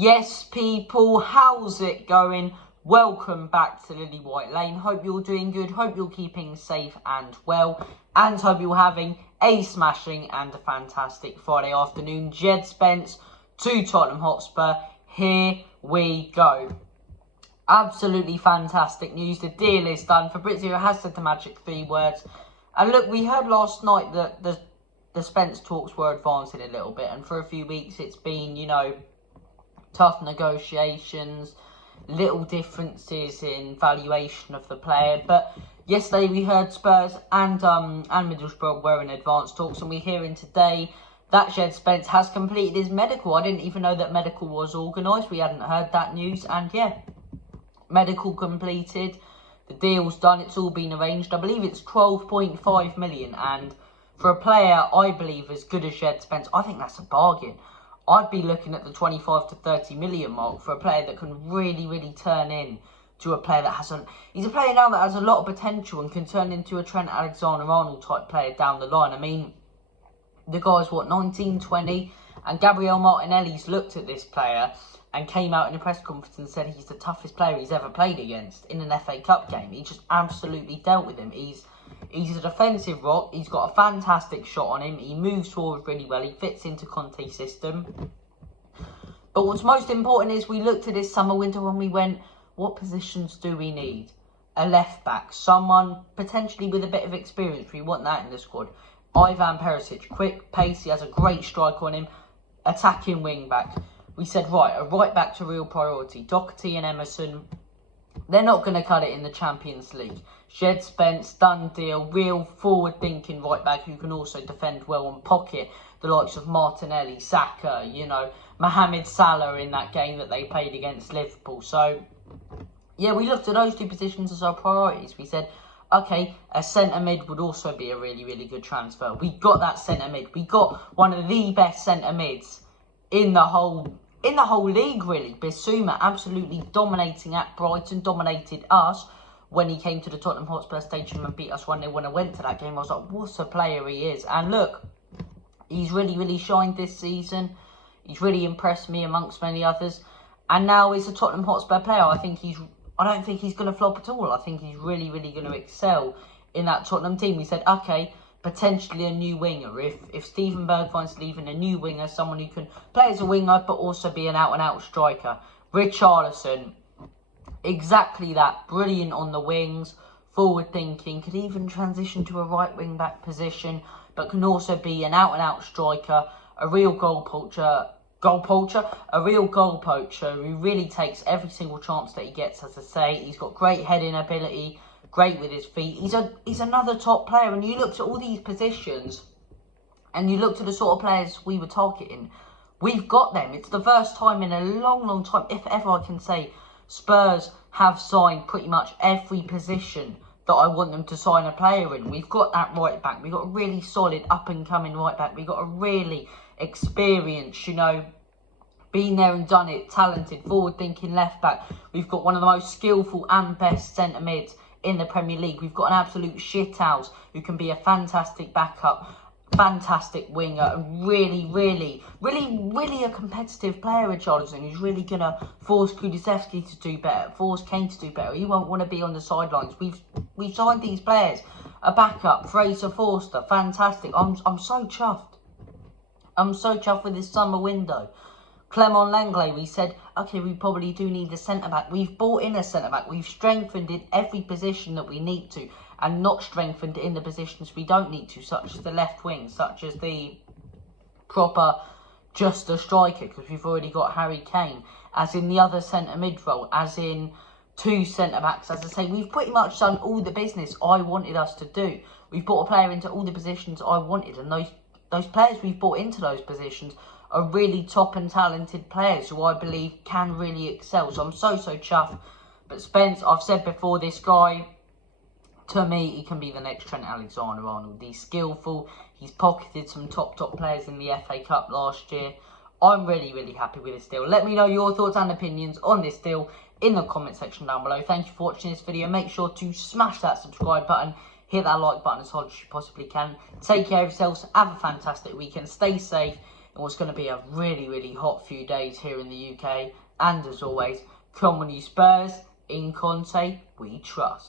Yes, people, how's it going? Welcome back to Lily White Lane. Hope you're doing good, hope you're keeping safe and well, and hope you're having a smashing and a fantastic Friday afternoon. Jed Spence to Tottenham Hotspur. Here we go. Absolutely fantastic news. The deal is done. Fabrizio has said the magic 3 words. And look, we heard last night that the Spence talks were advancing a little bit, and for a few weeks it's been, tough negotiations, little differences in valuation of the player. But yesterday we heard Spurs and Middlesbrough were in advanced talks, and we're hearing today that Jed Spence has completed his medical. I didn't even know that medical was organised. We hadn't heard that news, and yeah, medical completed. The deal's done. It's all been arranged. I believe it's 12.5 million, and for a player I believe as good as Jed Spence, I think that's a bargain. I'd be looking at the 25 to 30 million mark for a player that can really turn in to a player that has he's a player now that has a lot of potential and can turn into a Trent Alexander-Arnold type player down the line. I mean, the guy's 19, 20, and Gabriel Martinelli's looked at this player and came out in a press conference and said he's the toughest player he's ever played against in an FA Cup game. He just absolutely dealt with him. He's a defensive rock. He's got a fantastic shot on him. He moves forward really well. He fits into Conte's system. But what's most important is we looked at this summer winter when we went, what positions do we need? A left back, someone potentially with a bit of experience. We want that in the squad. Ivan Perisic, quick, pace. He has a great strike on him. Attacking wing back. We said, right, a right back to real priority. Doherty and Emerson, they're not going to cut it in the Champions League. Jed Spence, done deal, real forward-thinking right back who can also defend well and pocket the likes of Martinelli, Saka, Mohamed Salah in that game that they played against Liverpool. So, yeah, we looked at those 2 positions as our priorities. We said, okay, a centre-mid would also be a really good transfer. We got that centre-mid. We got one of the best centre-mids in the whole league, really. Bissouma absolutely dominating at Brighton, dominated us when he came to the Tottenham Hotspur Stadium and beat us 1-0. When I went to that game, I was like, what a player he is. And look, he's really shined this season. He's really impressed me amongst many others. And now he's a Tottenham Hotspur player. I don't think he's going to flop at all. I think he's really going to excel in that Tottenham team. We said, okay, potentially a new winger. If Steven Bergwijn's leaving, a new winger, someone who can play as a winger but also be an out-and-out striker. Richarlison, exactly that. Brilliant on the wings, forward-thinking, could even transition to a right wing-back position, but can also be an out-and-out striker, a real goal poacher who really takes every single chance that he gets, as I say. He's got great heading ability, great with his feet. He's another top player. And you looked at all these positions and you looked at the sort of players we were targeting. We've got them. It's the first time in a long time, if ever I can say, Spurs have signed pretty much every position that I want them to sign a player in. We've got that right back. We've got a really solid up-and-coming right back. We've got a really experienced, been there and done it, talented, forward-thinking left back. We've got one of the most skillful and best centre-mids in the Premier League. We've got an absolute shithouse who can be a fantastic backup, fantastic winger, and really a competitive player, Richarlison, who's really going to force Kulusevski to do better, force Kane to do better. He won't want to be on the sidelines. We've signed these players. A backup, Fraser Forster, fantastic. I'm so chuffed. I'm so chuffed with this summer window. Clement Lenglet, we said, okay, we probably do need a centre-back. We've bought in a centre-back. We've strengthened in every position that we need to, and not strengthened in the positions we don't need to, such as the left wing, such as the proper just a striker, because we've already got Harry Kane, as in the other centre-mid role, as in 2 centre-backs. As I say, we've pretty much done all the business I wanted us to do. We've brought a player into all the positions I wanted, and those players we've brought into those positions are really top and talented players who I believe can really excel. So I'm so chuffed. But Spence, I've said before, this guy, to me, he can be the next Trent Alexander-Arnold. He's skillful. He's pocketed some top players in the FA Cup last year. I'm really happy with this deal. Let me know your thoughts and opinions on this deal in the comment section down below. Thank you for watching this video. Make sure to smash that subscribe button. Hit that like button as hard as you possibly can. Take care of yourselves. Have a fantastic weekend. Stay safe. what's going to be a really, really hot few days here in the UK. And as always, come on you Spurs, in Conte we trust.